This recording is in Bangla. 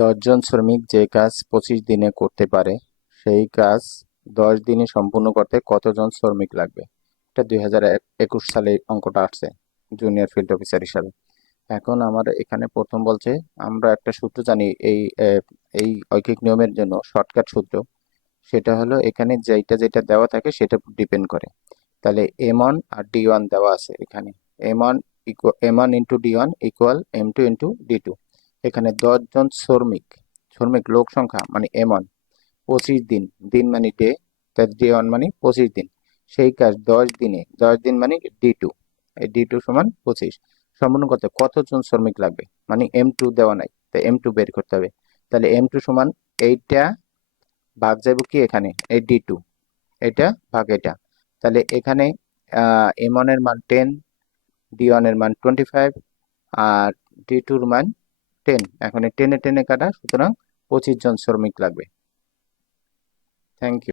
দশজন শ্রমিক যে কাজ পঁচিশ দিনে করতে পারে, সেই কাজ দশ দিনে সম্পূর্ণ করতে কতজন শ্রমিক লাগবে? এটা দুই হাজার একুশ সালে অঙ্কটা আসছে, জুনিয়র ফিল্ড অফিসার হিসাবে। এখন আমার এখানে প্রথম বলছে, আমরা একটা সূত্র জানি, এই এই ঐকিক নিয়মের জন্য শর্টকাট সূত্র। সেটা হলো এখানে যেটা যেটা দেওয়া থাকে সেটা ডিপেন্ড করে। তাহলে এম ওয়ান আর ডি ওয়ান দেওয়া আছে এখানে। M one equal, M one into D one equal M two into D two. এখানে দশজন শ্রমিক শ্রমিক লোক সংখ্যা মানে এমন পঁচিশ দিন দিন মানে ডে, তার ডে ওয়ান মানে পঁচিশ দিন। সেই কাজ দশ দিনে, দশ দিন মানে ডি টু, এই ডি টু সমান পঁচিশ। সম্পূর্ণ করতে কতজন শ্রমিক লাগবে? মানে এম টু দেওয়া নাই তো এম টু বের করতে হবে। তাহলে এম টু সমান এইটা ভাগ যাব কি এখানে? এই ডি টু, এটা ভাগ এটা। তাহলে এখানে এম ওয়ানের মান টেন, ডি ওয়ানের মান টোয়েন্টি ফাইভ, আর ডি টুর মান টেন এখন টেনে টেনে কাটা সুতরাং পঁচিশ জন শ্রমিক লাগবে। Thank you